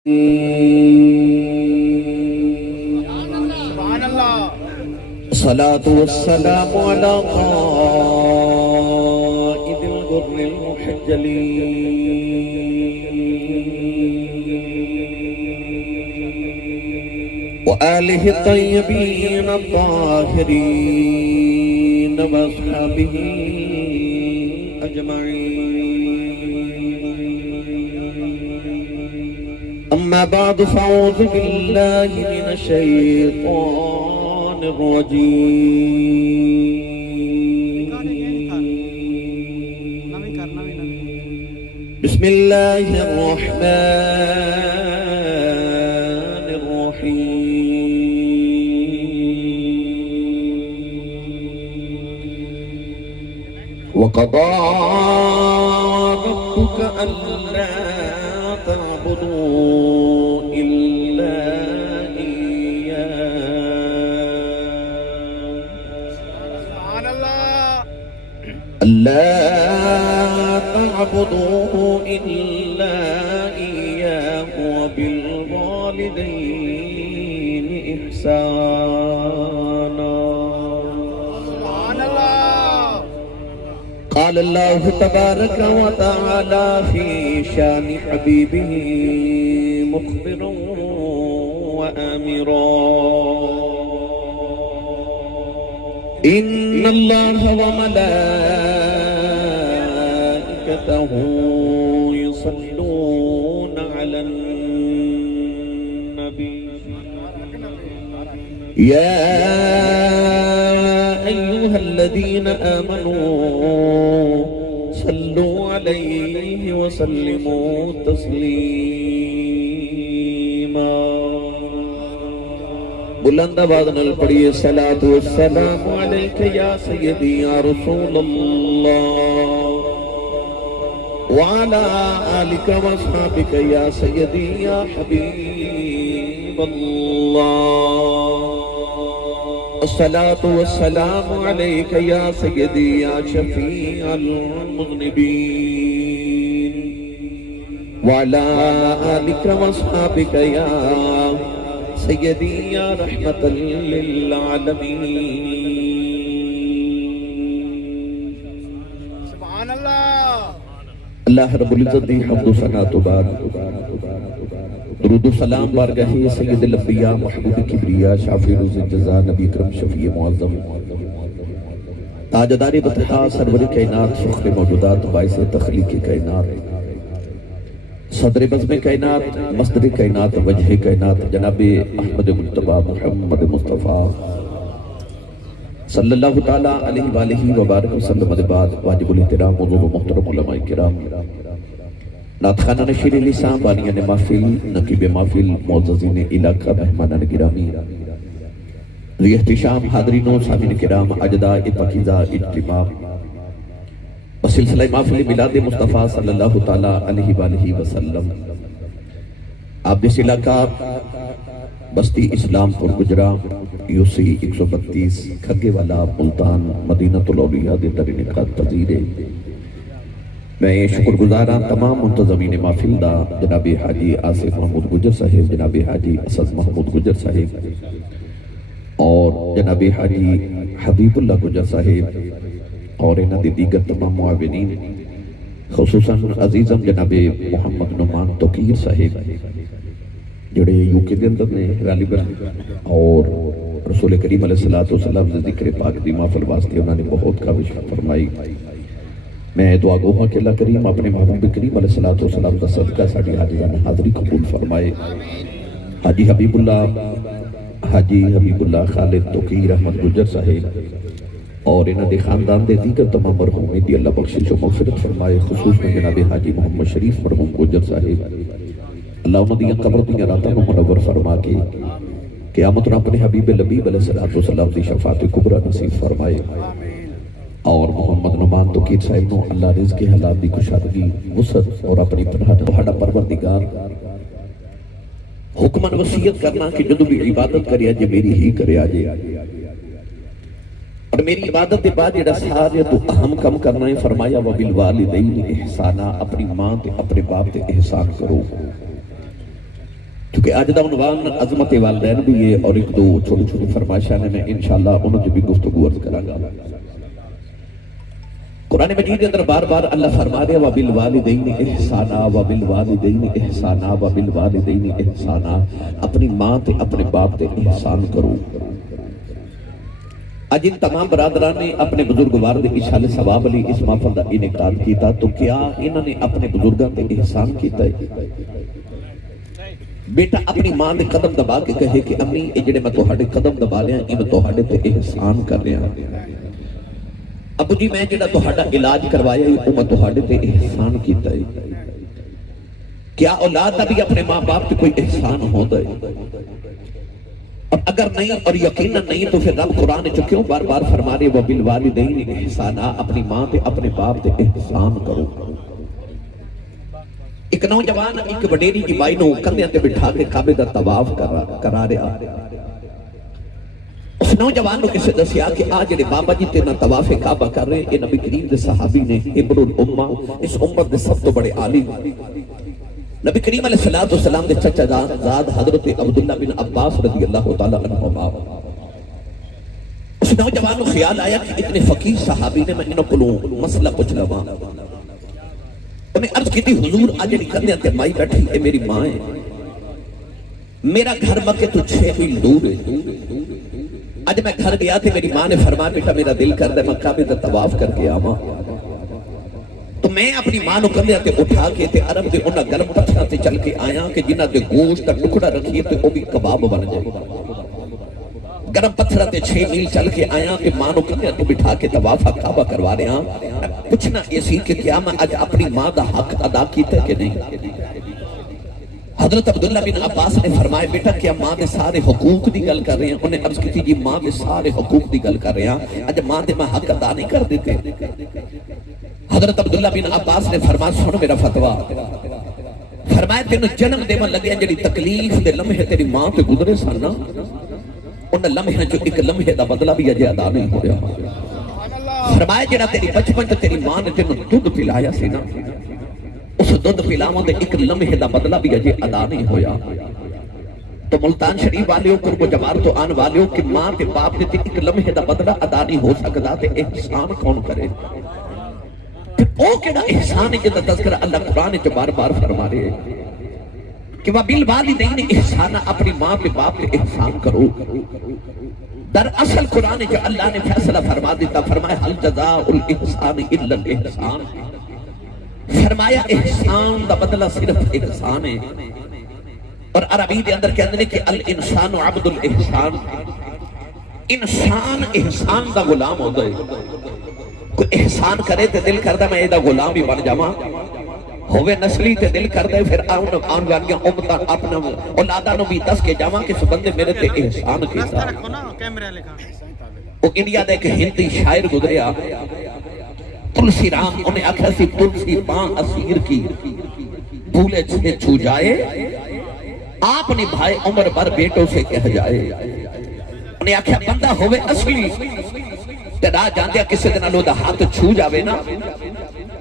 سبحان اللہ الصلاة والسلام على قائد الغر المحجلين وآله الطيبين الطاهرين وأصحابه أجمعين. أما بعد فأعوذ بالله من الشيطان الرجيم. بسم الله الرحمن الرحيم. وقضى ربك ألا تعبدوا إلا إياه سبحان اللہ ألا تعبدوه إلا إياه وبالوالدين إحسانا. سبحان اللہ قال الله تبارك وتعالى في شان حبيبه مخبرا وآمرا: إن الله وملائكته يصلون على النبي يا أيها الذين آمنوا صلوا عليه وسلموا تسليما. بلند آواز نال پڑھیے الصلاۃ والسلام علیک یا سیدی یا رسول اللہ وعلى آلك وصحبك يا سيدي يا حبيب الله. الصلاة والسلام عليك يا سيدي يا شفيع المذنبين وعلى آلك وصحبك يا سيدي يا رحمة للعالمين. سبحان اللہ اللہ رب العزت دی حمد و ثنا تو بعد درود و سلام بارگاہ سید الانبیاء محبوب کبریا شافی روز جزا نبی اکرم شفیع معظم تاجدار بطحا سرور کائنات فخر موجودات باعث تخلیق کائنات صدر بزم کائنات مصدر کائنات وجہ کائنات جناب احمد مجتبی محمد مصطفیٰ صلی اللہ تعالیٰ علیہ وآلہ وبارک وسلم. بعد واجب الاحترام حضور محترم علماء کرام نعت خانہ نشیر لسان بانیان محفل نقیب محفل معززین علاقہ مہمانان گرامی ذی احتشام حاضرین و سامعین کرام اجداء پاکیزہ اجتماع بسلسلہ محفل میلاد مصطفیٰ صلی اللہ تعالیٰ علیہ وآلہ وسلم. آپ جس علاقہ بستی اسلام پور گجرا یوسی 132 کھگے والا ملتان مدینہ الاولیاء دے ترین انعقاد پذیر ہے. میں شکر گزاراں تمام منتظمین محفل دا جناب حاجی آصف محمود گجر صاحب جناب حاجی اسد محمود گجر صاحب اور جناب حاجی حبیب اللہ گجر صاحب اور انہاں دی دیگر تمام معاونین خصوصاً عزیزم جناب محمد نعمان توقیر صاحب جڑے یو کے دے اندر نے غالباً اور رسول کریم علیہ السلام سے ذکر پاک دی محفل واسطے انہوں نے بہت کاوش فرمائی. میں دعا گو ہاں کہ اللہ کریم اپنے محبوب کریم علیہ السلام کا صدقہ ساڑھی حاجیان حاضری قبول فرمائے. حاجی حبیب اللہ خالد توقیر احمد گجر صاحب اور انہاں دے خاندان دے دیگر تمام مرحومین دی اللہ بخشش و مغفرت فرمائے. خصوصاً جناب حاجی محمد شریف مرحوم گجر صاحب اللہ انہاں دیاں قبر دیاں راتاں کو منور فرما کے قیامت نہ اپنے حبیب لبیب علیہ السلام دی شفاعت کبریٰ نصیب فرمائے. اور محمد نعمان توقیر صاحب نو اللہ رزق حلال دی کشادگی وسعت اور اپنی پناہ بہاڑا پروردگار حکمن وصیت کرنا کہ جدو بھی عبادت کرے آجے میری ہی کرے آجے اور میری عبادت دے بعد جڑا سارے تو اہم کم کرنا ہے فرمایا وَبِالْوَالِدَيْنِ احسانہ اپنی ماں تے اپنے باپ تے احسان کرو. کیونکہ آج دا عنوان عظمت والدین بھی ہے اور ایک دو چھوٹی چھوٹی فرمائشاں نے میں انشاءاللہ انہوں نے بھی گفتگو عرض کراں گا۔ قرآن مجید کے اندر بار بار اللہ فرما رہے وَبِالْوَالِدَيْنِ إِحْسَانًا وَبِالْوَالِدَيْنِ إِحْسَانًا وَبِالْوَالِدَيْنِ إِحْسَانًا، اپنی ماں تے اپنے باپ تے احسان کرو۔ آج ان تمام برادران نے اپنے بزرگوار دے اشارے ثواب علی اس محفل دا انعقاد کیتا، تو کیا انہوں نے اپنے بزرگاں تے احسان کیتا ہے؟ بیٹا اپنی ماں دے قدم دبا کے کہے کہ امی اے جڑے میں تہاڈے قدم دبا رہا ہاں، میں تہاڈے تے احسان کر رہا ہاں۔ ابو جی میں جڑا تہاڈا علاج کروایا ہے میں تہاڈے تے احسان کیتا ہے۔ کیا اولاد دا بھی اپنے ماں باپ تے کوئی احسان ہوتا ہے؟ اور اگر نہیں اور یقینا نہیں تو پھر رب قرآن چ کیوں بار بار فرما رہے وَبِالْوَالِدَيْنِ إِحْسَانًا، اپنی ماں تے اپنے باپ تے احسان کرو۔ ایک نوجوان ایک وڈیری کی بائی نو کندھیاں تے بٹھا کے کعبے دا طواف کرا رہا۔ اس نوجوان کو کسے دسیا کہ آج جڑے بابا جی تینا طواف کعبہ کر رہے ہیں، نبی کریم دے صحابی نے ابن الامہ، اس امت دے سب تو بڑے عالم نبی کریم علیہ السلام دے چچا زاد حضرت عبداللہ بن عباس رضی اللہ تعالیٰ عنہ۔ اس نوجوان کو خیال آیا کہ اتنے فقیر صحابی نے میں انہوں کو مسئلہ پوچھ لواں۔ انہیں عرض کی تھی حضور آج جڑی کندھیاں تے مائی بیٹھی اے میری ماں ہے، میرا گھر مکے تو 6 میل دور ہے۔ آج میں گھر گیا تھے، میری ماں نے فرمایا بیٹا میرا دل کر دے میں کعبے دا طواف کر کے آواں، تو میں اپنی ماں نو کندھیاں تے اٹھا کے تے عرب دے انہاں گرم پتھراں تے چل کے آیا کہ جنہاں دے گوشت دا ٹکڑا رکھیے تے او بھی کباب بن جائے۔ گرم پتھراں تے 6 میل چل کے آیا کہ ماں نو کندھیاں تے بٹھا کے طواف کعبہ کروا رہے ہاں۔ پوچھنا یہ سی کہ کیا میں اج اپنی ماں دا حق ادا کیتا ہے کہ نہیں؟ حضرت عبداللہ بن عباس نے فرمایا بیٹا کیا ماں دے سارے حقوق دی گل کر رہے ہیں؟ انہیں عرض کی تھی جی ماں دے سارے حقوق دی گل کر رہے ہیں، اج ماں دے میں حق ادا نہیں کر دیتے؟ حضرت عبداللہ بن عباس نے فرمایا سن میرا فتویٰ، فرمایا تینوں جنم دے میں لگیا جڑی تکلیف دے لمحے تیری ماں تے گزرے سن نا، ان لمحے جو ایک لمحے دا بدلہ بھی اجے ادا نہیں ہو رہا۔ فرمایا جڑا تیری بچپن تے تیری ماں نے تینوں دودھ پلایا سی نا، اس دودھ پلاواں دے ایک لمحے دا بدلہ بھی اجے ادا نہیں ہویا۔ تو ملتان شریف والیوں قرب و جوار تو آن والیوں کہ ماں تے باپ دے ایک لمحے دا بدلہ ادا نہیں ہو سکدا تے احسان کون کرے؟ او کیڑا احسان ہے جدا تذکرہ اللہ قرآن چ بار بار فرما رہے ہیں کہ وَبِالْوَالِدَيْنِ إِحْسَانًا، اپنی ماں پہ باپ پہ احسان کرو۔ در اصل قرآن جو اللہ نے فیصلہ فرما دیتا، فرمایا حل جزاء الإحسان الا الإحسان، فرمایا احسان دا بدلہ صرف احسان ہے۔ اور عربی دے اندر کہتے ہیں کہ الانسان عبد الاحسان، انسان احسان دا غلام ہوتا ہے۔ کوئی احسان کرے تے دل کردہ میں ایدہ غلام بھی بن جاواں، ہوئے نسلی تے دل کردہ پھر آن والیاں امتاں اپنا اولادہ نو بھی دس کے جاواں کہ اس بندے میرے تے احسان کیتا۔ وہ انڈیا دے ایک ہندی شاعر گزریا تلسی رام، انہیں آکھا سی تلسی پاں اسیر کی بھولے چھے چھو جائے، آپ نبھائے عمر بھر بیٹوں سے کہہ جائے۔ انہیں آکھا بندہ ہوئے اصلی تے راہ جاندیا کسی دن اللہ دا ہاتھ چھو جاوے نا،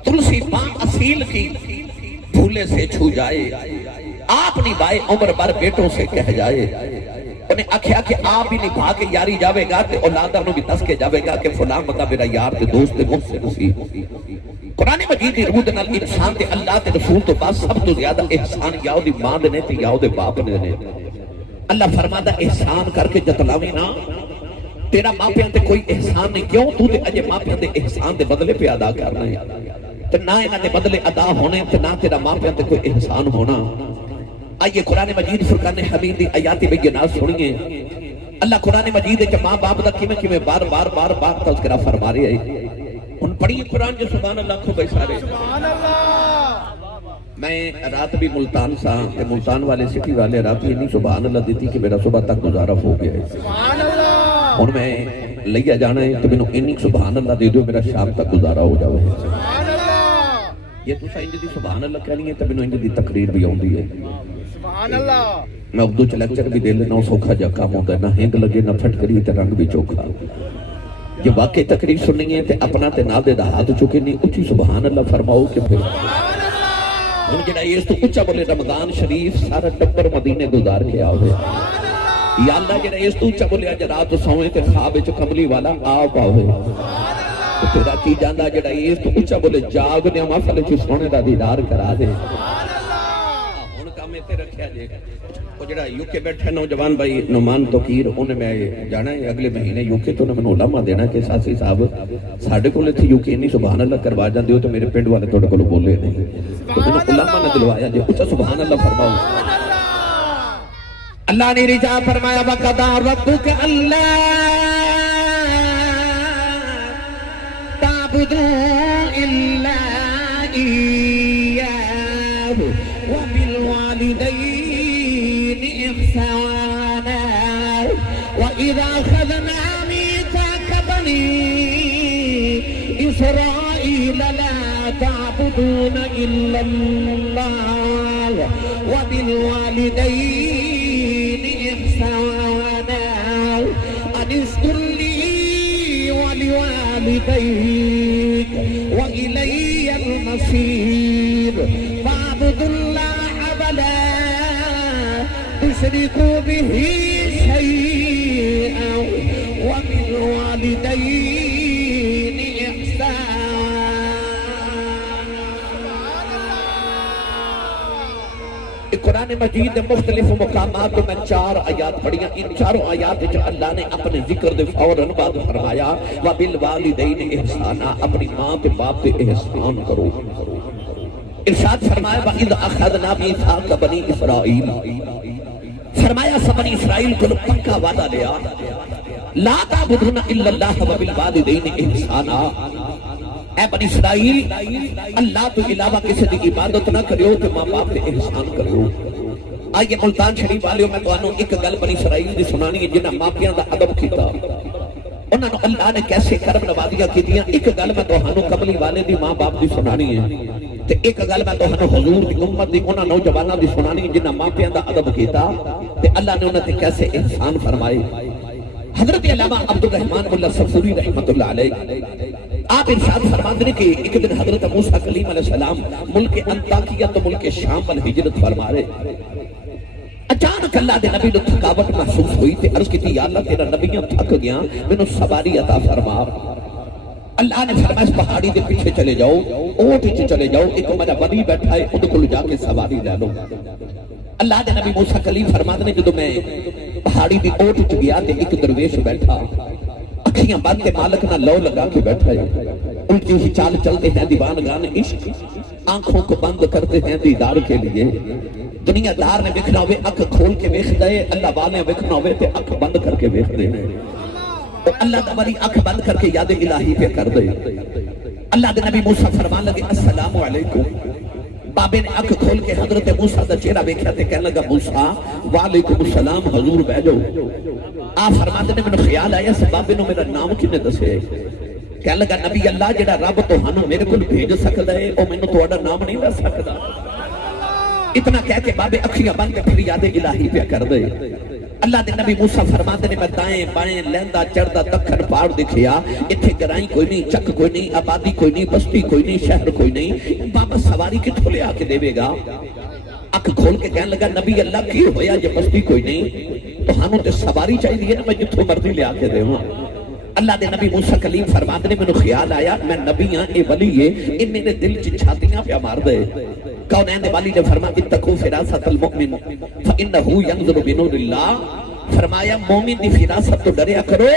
تلسی پاں اصیل کی بھولے سے چھو جائے، آپ نبھائے عمر بھر بیٹوں سے کہہ جائے۔ انہیں آکھیا کہ آپ ہی نبھا کے یاری جاوے گا تے اولادہ نو بھی دس کے جاوے گا کہ فلاں بندہ میرا یار تے دوست تے مجھ سے نصیب۔ قرآن مجید دی روح دے نال انسان تے اللہ تے رسول تو بعد سب تو زیادہ احسان یا دی ماں دے نے تے یا دے باپ نے نے۔ اللہ فرماتا احسان کر کے جتلاویں نا، تیرا ماں پیاں تے کوئی احسان نہیں، کیوں تو تے اجے ماں پیاں دے احسان دے بدلے پہ ادا کرنا ہے، تے نہ انہاں دے بدلے ادا ہونے تے نہ تیرا ماں پیاں تے کوئی احسان ہونا۔ آئیے قرآن مجید فرقان حمید دی آیات بینات سنیے۔ اللہ قرآن مجید کے ماں باپ دا کیویں بار بار بار بار تذکرہ فرما رہے ہیں۔ ان پڑھی قرآن جو سبحان اللہ کو بھائی سارے سبحان اللہ۔ میں رات بھی ملتان سا، ملتان والے سٹی والے رات ہی نہیں سبحان اللہ دیتی کہ میرا صبح تک گزارا ہو گیا ہے۔ سبحان اللہ۔ اور میں لیا جانا ہے تو میں انہی سبحان اللہ دے دو میرا شام تک گزارا ہو جاوے۔ سبحان اللہ۔ یہ تو سائنج دی سبحان اللہ کہہ لیے تو میں انہی دی تقریر بھی ہوندی ہے۔ سبحان اللہ۔ میں اردو چ لیکچر بھی دے لینا سوکھا جا کام ہوتا ہے، نہ ہنگ لگے نہ پھٹ کری تے رنگ بھی چوکھا۔ یہ واقعی تقریر سننی ہے تے اپنا تے نال دے دا ہاتھ چکے نہیں، اچھی سبحان اللہ فرماؤ کہ پھر ہن جڑا اس تو اونچا بولے رمضان شریف سارا ٹبر مدینے گزار کے آوے یا اللہ جڑا اس تو اونچا بولے اج رات سوئے تے خواب وچ کملی والا آپ آوے تیرا کی جاندا جڑا اس تو اونچا بولے جاگ نے محفل وچ سونے دا دیدار کرا دے ہن کام تے رکھیا جے وہ جڑا یو کے بیٹھے نوجوان بھائی نعمان توقیر انہیں میں جانا ہے اگلے مہینے یو کے تو انہیں میں علماء دینا کہ ساسی صاحب ساڑھے کو لے تھی یو کے نہیں سبحان اللہ کروا جان دیو تو میرے پینڈ والے توڑے کو بولے نہیں تو میں نے علماء نے دلوایا جے اچھا سبحان اللہ فرماؤ اللہ نے رجا فرمایا وَقَضَى رَبُّكَ أَلَّا تَعْبُدُوا إِلَّا إِيَّاهُ وَبِالْوَالِدَيْنِ إِحْسَانًا وَإِذَا أَخَذْنَا مِيثَاقَ بَنِي إِسْرَائِيلَ لَا تَعْبُدُونَ إِلَّا اللَّهَ وَبِالْوَالِدَيْنِ إِحْسَانًا أَنِ اشْكُرْ لِي وَلِوَالِدَيْكَ وَإِلَيَّ الْمَصِيرُ فَاعْبُدُوا اللَّهَ وَلَا تُشْرِكُوا بِهِ شَيْئًا وَبِالْوَالِدَيْنِ إِحْسَانًا قرآن مجید مختلف مقامات میں 4 آیات پڑھیاں ان چاروں آیات جو اللہ نے اپنے ذکر دے فوراً بعد فرمایا وَبِالْوَالِدَيْنِ إِحْسَانًا اپنی ماں تے باپ تے احسان کرو ارشاد فرمایا وَإِذْ أَخَذْنَا مِيثَاقَ بَنِي إِسْرَائِيلَ فرمایا بنی اسرائیل کو پکا وعدہ لیا لا تعبدون الا اللہ وبالوالدین احسانا اے بنی اسرائیل اللہ تو علاوہ کسی دی عبادت نہ کریو تو ماں باپ تے احسان کریو آئیے ملتان شریف والیو میں تو آنوں ایک گل بنی اسرائیل دی سنانی ہے جنہ ماں پیاں دا ادب کیتا انہوں نے اللہ نے کیسے کرم نوازیاں کی دیا ایک گل میں تو آنوں کملی والے دی ماں باپ دی سنانی ہے تے ایک گل میں تو آنوں حضور دی امت دی انہوں نوجوانہ دی سنانی ہے جنہ ماں پیاں دا ادب کیتا تے اللہ نے انہوں نے کیسے احسان فرمائے حضرت علامہ عبدالرحمن اللہ صفوری رحمت اللہ علیہ آپ ارشاد فرماتے ہیں کہ ایک دن حضرت موسیٰ کلیم علیہ السلام ملک انطاکیہ تو ملک شام پر ہجرت فرما رہے اچانک اللہ دے نبی نے تھکاوٹ محسوس ہوئی تے عرض کی تھی یا اللہ تیرا نبیاں تھک گیا میں نے سواری عطا فرما اللہ نے فرمایا اس پہاڑی دے پیچھے چلے جاؤ اوٹ وچ چلے جاؤ ایک میرا ولی بیٹھا ہے ان کو جا کے سواری لے لو اللہ دے نبی موسیٰ کلیم فرماتے ہیں جدوں میں پہاڑی دی اوٹ وچ گیا تے ایک درویش بیٹھا اکھیاں بند کے مالک نہ لو لگا کے بیٹھا ہے الٹی ہی چال چلتے ہیں دیوانگان عشق آنکھوں کو بند کرتے ہیں دیدار کے لیے دنیا دار نے ویکھنا ہوئے اکھ کھول کے ویکھ دے اللہ والے ویکھنا ہوئے تے اکھ بند کر کے ویکھ دے اور اللہ دا ولی اکھ بند کر کے یاد الہی پہ کر دے اللہ دے نبی موسیٰ فرمان لگے السلام علیکم بابے نے اکھ کھول کے حضرت موسیٰ دا چہرہ ویکھیا تے کہنے لگا موسیٰ وعلیکم السلام حضور بیجو آپ فرماتے نے میں نے خیال آیا سے بابے نے میرا نام کنے دسے کہنے لگا نبی اللہ جڑا رب تو ہنو میرے کو بھیج سکتا ہے او میں نے توڑا نام نہیں دس سکتا اتنا کہہ کے بابے اکھیاں بند کے پھر یاد الہی پہ کر دے اللہ دے نبی موسیٰ فرماتے نے میں دائیں بائیں لیندہ چڑھدا دکھن پہاڑ دکھیا اتھے گرائیں کوئی نہیں چک کوئی نہیں آبادی کوئی نہیں بستی کوئی نہیں شہر کوئی نہیں بابا سواری کتھوں لے آ کے دے گا اکھ کھول کے کہنے لگا نبی اللہ کی ہویا یہ بستی کوئی نہیں تو ہنوں تے سواری چاہیے نا میں جتھوں مرضی لے آ کے دے ہوں اللہ دے نبی موسیٰ کلیم فرماتے نے میں خیال آیا میں نبی ہاں اے ولی ہے ان میرے دل چ چھاتیاں پہ مار دے کونین دے والی نے فرمایا اتقوا فراست المؤمن فانه ينظر بنور اللہ فرمایا مومن دی فراست تو ڈریا کرو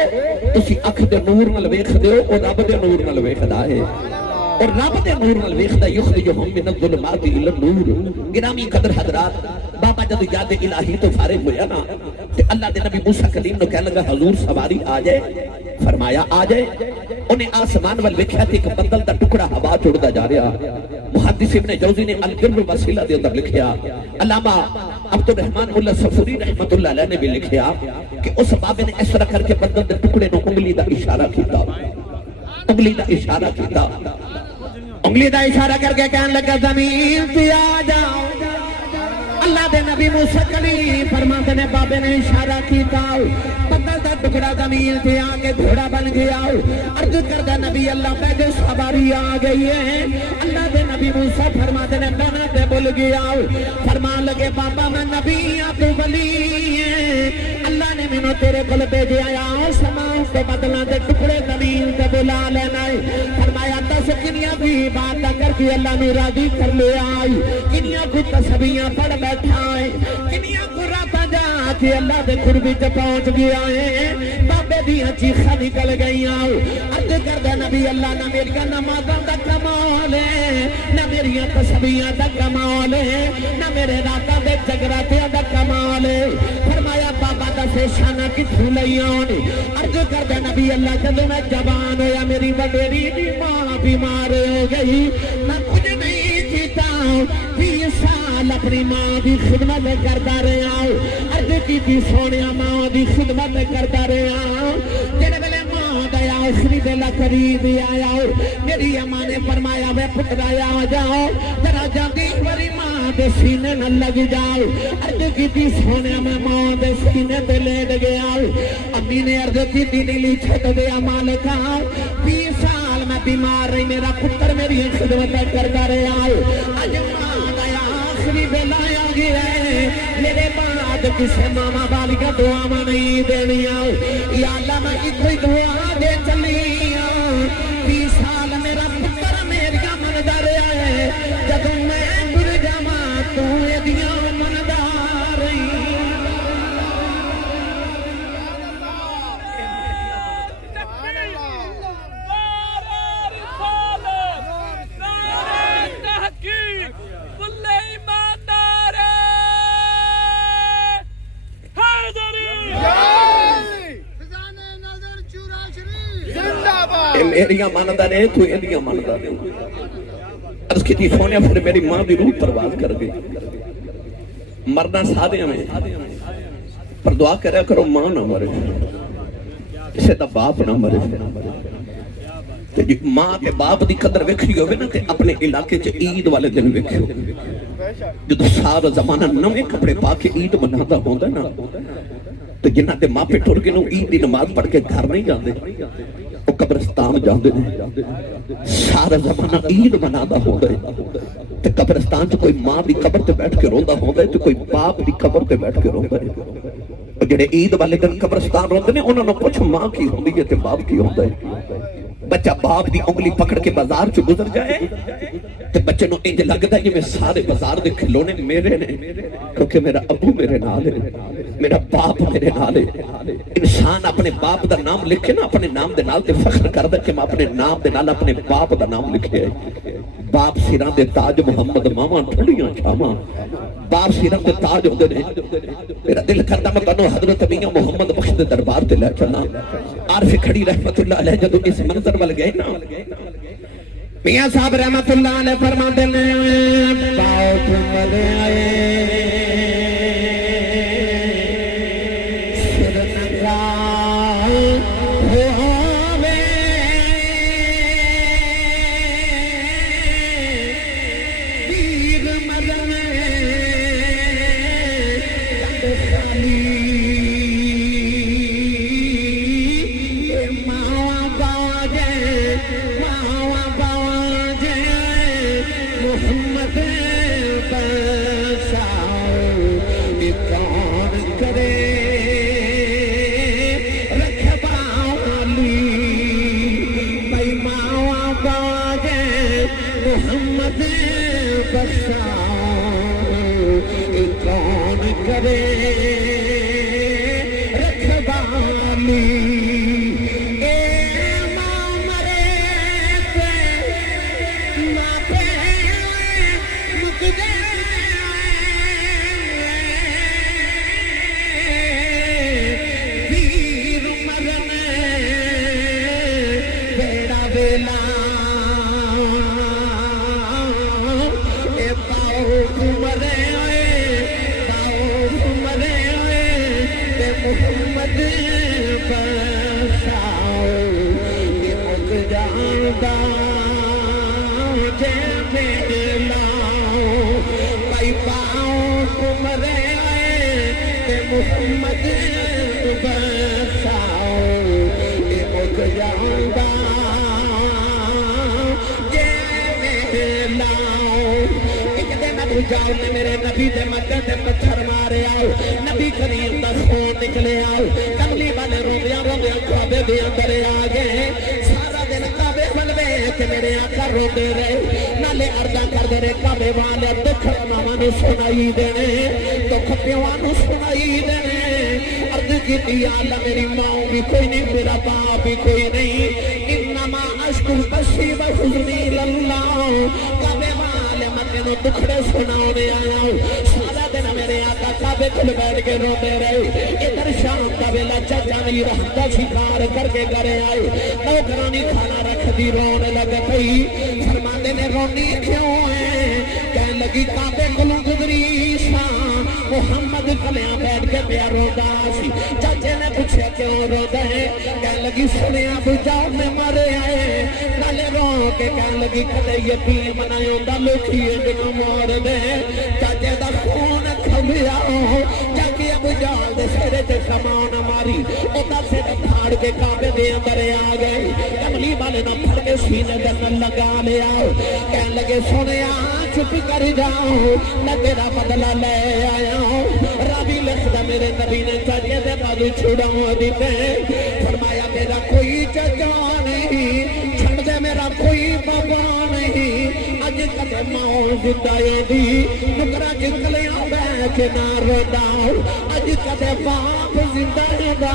تسی اکھ دے نور نال ویکھدے ہو اور رب دے نور نال ویکھدا ہے اور رب دے نور نال ویکھدا یخرجہم من الظلمات الى النور گرامی قدر حضرات بابا جب یاد الہی تو فارغ ہویا نا تے اللہ دے نبی موسیٰ کلیم نے کہنے لگا حضور سواری آ جائے فرمایا آ جائے انہیں آسمان وال ویکھیا تے ایک بدل دا ٹکڑا ہوا چھوڑدا جا رہا محدث ابن جوزی نے البر وسیلہ دے اندر لکھیا علامہ عبدالرحمن اللہ صفوری رحمت اللہ علیہ نے بھی لکھیا کہ اس بابے نے اس طرح کر کے بدل دے ٹکڑے نو انگلی دا اشارہ کیتا انگلی دا اشارہ کیتا انگلی دا اشارہ کر کے کہنے لگا زمین پہ آ جاؤ اللہ دے نبی موسیٰ کلیم فرماتے نے بابے نے اشارہ کیتا پتل دا ٹکڑا زمین تے آگے گھوڑا بن گیا عرض کردہ نبی اللہ پہ سواری آ گئی ہے اللہ دے نبی موسیٰ فرماتے نے بنا تے بول گیا فرمان لگے بابا میں نبی تو ولی ہے اللہ نے منو تیرے کل بھیجے آیا سمان سے بدلنا دے ٹکڑے زمین تے بلا لینا ہے فرمایا دس کنیا بھی بات کر کے اللہ نے راضی کر لے آئی کنیا کو تسبیحاں پڑھ بیٹھا ہے کنیا کو راتا جا کے اللہ دے قربی تے پہنچ گیا ہے بابے دیاں چیخاں نکل گئیاں عرض کردہ نبی اللہ نہ میری نمازاں دا کمال ہے نہ میری تسبیحاں دا کمال ہے نہ میرے راتاں دے جگراتیاں دا کمال ہے فرمایا بابا دا شانہ کتھوں لئیاں عرض کردہ نبی اللہ جدوں میں جوان ہویا میری وڈیری دی ماں بیمار ہو گئی میں کچھ نہیں کیتا 20 سال اپنی ماں دی خدمت کرتا رہا عرض کی سونیا ماں دی خدمت کرتا رہا جن ویلے ماں دیا آخری دل قریب آیا میری اماں نے فرمایا میں پترایا جاؤ ذرا جاگی میری ماں دے سینے نہ لگ جاؤ عرض کی سونیا میں ماں دے سینے تے لیٹ گیا امی نے عرض کی نیلی چھت دیا مالکا 20 سال میں بیمار رہی میرا پتر میری خدمت کرتا رہا آج ماں دیا آخری بیلا آ گیا ہے میرے بعد کسے ماما بالی کا دعا میں نہیں دینی یا اللہ میں کی کوئی دعا دے چلی 20 سال میرا پتر میرا مندہ رہا ہے جب میں گر جاما تو یہ دیا مندہ رہی میری ماندا نے تو ایدیاں ماندا نے عرض کی سونے پھر میری ماں دی روح پرواز کر گئی مرنا سادے میں پر دعا کریا کرو ماں نہ مرے اسے دا باپ نہ مرے تے جی ماں تے باپ دی قدر ویکھی ہوے نا تے اپنے علاقے چ عید والے دن ویکھو جدوں سارا زمانہ نویں کپڑے پا کے عید منادا ہوندا نا تو جنہاں تے ماں پہ ٹر کے نو عید دی نماز پڑھ کے گھر نہیں جاندے وہ قبرستان جاندے نے سارا زمانہ عید منادا ہوندا ہے تے قبرستان چ کوئی ماں دی قبر تے بیٹھ کے روندا ہوندا ہے تے کوئی باپ دی قبر تے بیٹھ کے روندا ہے جڑے عید والے دن قبرستان روندے نے انہاں نوں پوچھ ماں کی ہوندی ہے تے باپ کی ہوندا ہے بچہ باپ دی انگلی پکڑ کے بازار چ گزر جائے تے بچے نو انج لگدا ہے کہ میں سارے بازار دے کھلونے میرے نے کیونکہ میرا ابو میرے نال ہے میرا باپ میرے نال ہے انسان اپنے باپ دا نام لکھے نا اپنے نام دے نال تے فخر کردا کہ میں اپنے نام دے نال اپنے باپ دا نام لکھیا ہے باپ سراں دے تاج محمد ماواں ٹھنڈیاں چھاواں باپ سراں دے تاج ہوندے نے میرا دل کردا میں تانوں حضرت میاں محمد بخش دے دربار تے لے چلاں عارف کھڑی رحمت اللہ علیہ جدوں اس منظر ول گئے نا میاں صاحب رحمت اللہ علیہ فرماتے نے پاؤ تم لے آئے مرے تے محمد بساؤ اے مک جاؤں جے میں لاؤ ایک دن ابو جہل نے میرے نبی دے مکے تے پتھر مارے آؤ نبی کریم دا خون نکلے آؤ کملی والے روندیاں روندیاں کعبے دے اندر آ گئے سارا دن کعبے بلوے کہ میرے آقا روندے رہے نالے عرضاں کردے رہے کعبے والے دکھ ماواں نوں سنائی دینے دکھ پیواں نوں سنائی دینے عرض کیتی یا اللہ میری ماں بھی کوئی نہیں میرا باپ بھی کوئی نہیں انما اشکو بثی و حزنی اللہ کعبے والے مکے نوں دکھڑے سناونے آیا سارا دن میرے آقا کعبے کھل بیٹھ کے روندے رہے ادھر شام کا ویلا چچا نہیں رہتا شکار کر کے گھرے آئے نوکرانی کھانا رکھ دی رونے لگ پئی فرماندے نے رونی کیوں ہے کہنے لگی کعبے کولوں گزری شام محمد کلیاں بیٹھ کے پیا روندا سی چچے نے پوچھا کیوں روندا ہے کہنے لگی سنیا ابو جہل نے مارے آئے نالے رو کے کہنے لگی کدے یتیم نہ ہوندا لوکی جنوں مار دے چچے دا خون کھولیا جا کے ابو جہل دے سر تے کمان ماری اودا سر پھاڑ کے کعبے دے اندر آ گئے کملی والے نہ پھڑ کے سینے تے لگا لیا کہنے لگے سنیا چپ کر جاؤ میں تیرا بدلہ لے آیا ہوں ربی لکھدا میرے نبی نے چچے دے بازو چھڑاؤ دیتے فرمایا میرا کوئی چچا نہیں چھڑ دے میرا کوئی بابا نہیں اج کدے ماں زندہ دی نکرا جکلیاں بیٹھ نہ روندا اج کدے باپ زندہ دا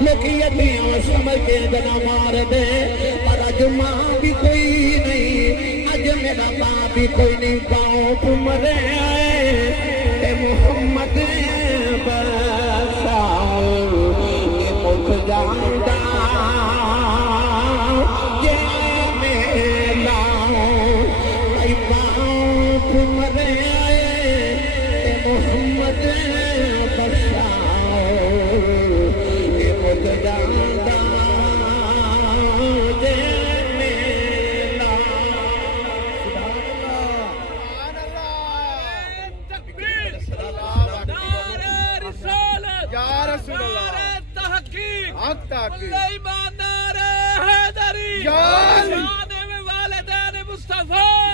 لوکی یتیاں سمجھ کے جنا مار دے پر اج ماں بھی کوئی نہیں اج میرا باپ بھی کوئی نہیں باپ مرے اے محمد بساؤ اے ملک جاندا جے میں لاؤ اے باپ مرے اے محمد بساؤ اے ملک جاندا جے میں لاؤ یا رسول اللہ حق تحقیق یا علی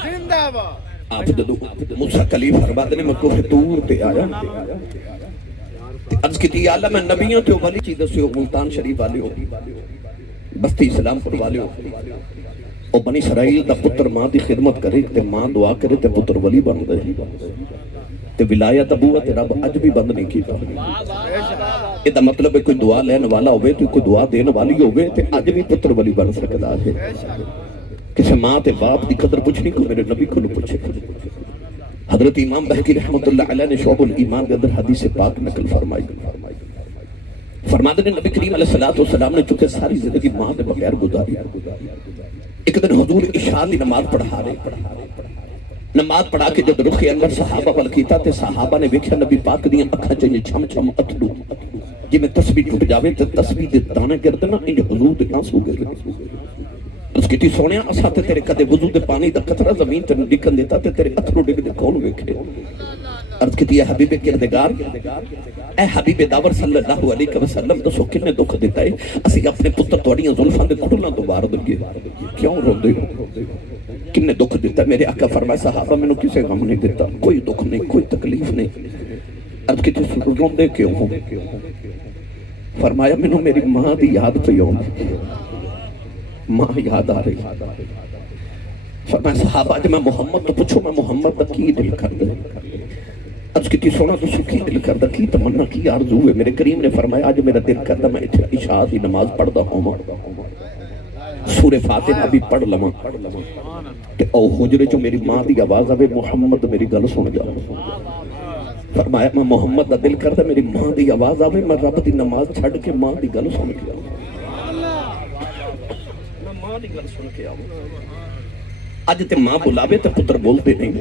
زندہ باد آپ جدو موسیٰ کلیم فرماتے نے میں کوہ طور تے آیا عرض کی یا اللہ میں نبیوں تے والی چیز سے ملتان شریف والے ہو بستی اسلام پر والے ہو اور بنی اسرائیل دا پتر ماں دی خدمت کرے تے ماں دعا کرے تے پتر ولی بن دے تے ولایت ابوت رب اج بھی بند نہیں کیتا یہ دا مطلب ہے کوئی دعا لینے والا ہوئے تو کوئی دعا دینے والی ہوئے تے اج بھی پتر ولی بن سکتا ہے کسی ماں تے باپ دی قدر پوچھنی کو میرے نبی کو نہ پوچھے حضرت امام بہقی رحمت اللہ علیہ نے شعب الایمان کے اندر حدیث پاک نقل فرمائی فرماتے نے نبی کریم علیہ السلام نے چونکہ ساری زندگی ماں کے بغیر گزاری ایک دن حضور عشاء دی نماز پڑھا رہے نماز پڑھا کے جب رخ انور صحابہ وال کیتا تے صحابہ نے ویکھیا نبی پاک دیاں اکھاں چ چھم چھم اتھرو جی میں تسبیح ٹوٹ جاوے تے تسبیح دے دانے گردنا انج حضور دے آنسو گردے اس کی سونیا اسا تے تیرے کدے وضو دے پانی دا قطرہ زمین تے ڈکن دیتا تے تیرے اتھرو ڈگ دے کون ویکھے عرض کی حبیب کردگار اے حبیب داور صلی اللہ علیہ وسلم تو سو کنے دکھ دیتا ہے اسی اپنے پتر توڑیاں زلفاں دے کھڑنا دو بار دے کیوں روندے ہو کنے دکھ دیتا ہے میرے آقا فرمائے صحابہ میں نے کسے غم نہیں دیتا کوئی دکھ نہیں کوئی تکلیف نہیں عرض کی روندے کیوں ہوں فرمایا میں نے میری ماں دی یاد پہ ہوں ماں یاد آ رہی فرمایا صحابہ جب میں محمد تو پوچھو میں محمد دا کی دل کر دے عرض کی سونا تو سکی دل کر دا کی تمنا کی آرزو ہے میرے کریم نے فرمایا آج میرا دل کر دا میں عشاء دی نماز پڑھ دا ہوں سورہ فاتحہ بھی پڑھ لما کہ او حجرے جو میری ماں دی آواز آوے محمد میری گل سن جا فرمایا میں محمد دا دل کر دا میری ماں دی آواز آوے میں رب دی نماز چھڑ کے ماں دی گل سن کے آؤں میں ماں دی گل سن کے آؤں اج تے ماں بلاوے تے پتر بولتے نہیں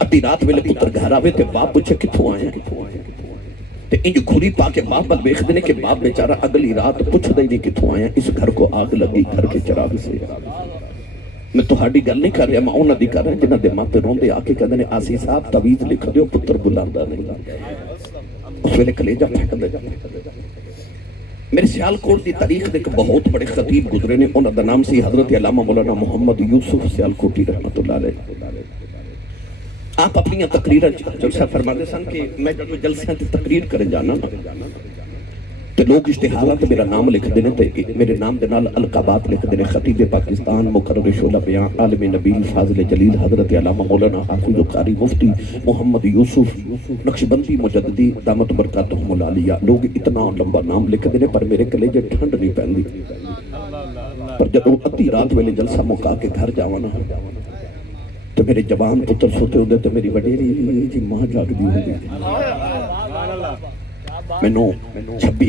ادھی رات ویلے پتر گھر آوے تے باپ پوچھے کتھوں آئے تے انج کھری پا کے باپ بل ویکھ دے کہ باپ بیچارہ اگلی رات پوچھ دے نہیں کتھوں آئے اس گھر کو آگ لگی گھر کے چراغ سے میں تہاڈی گل نہیں کر رہا، میں انہاں دی کر رہا جنہاں دے ماں تے روندے آ کے کہندے نے آسی صاحب تعویذ لکھ دیو پتر بلاندا نہیں، اس ویلے کلیجہ پھٹ دے۔ میرے سیالکوٹ دی تاریخ دے ایک بہت بڑے خطیب گزرے نے، انہاں دا نام سی حضرت علامہ مولانا محمد یوسف سیالکوٹی رحمت اللہ علیہ۔ آپ اپنی تقریر جلسہ فرماتے سن کہ میں جب جلسے تے تقریر کرن جانا تو لوگ اشتہارات میرا نام لکھ دینے تے میرے نام دے نال القابات لکھ دینے، خطیب پاکستان، مقرر شعلہ بیان، عالم نبیل، فاضل جلیل حضرت علامہ مولانا حافظ و قاری مفتی محمد یوسف نقشبندی مجددی دامت برکاتہم العالیہ۔ لوگ اتنا لمبا نام لکھ دینے پر میرے کلیجے ٹھنڈ نہیں پہندی، پر جب ادھی رات ویلے جلسہ مکا کے گھر جاوانا تو میرے جوان پتر سوتے ہوندے تو میری وڈیری جی ماں جاگ دی ہوندی، میں نو 26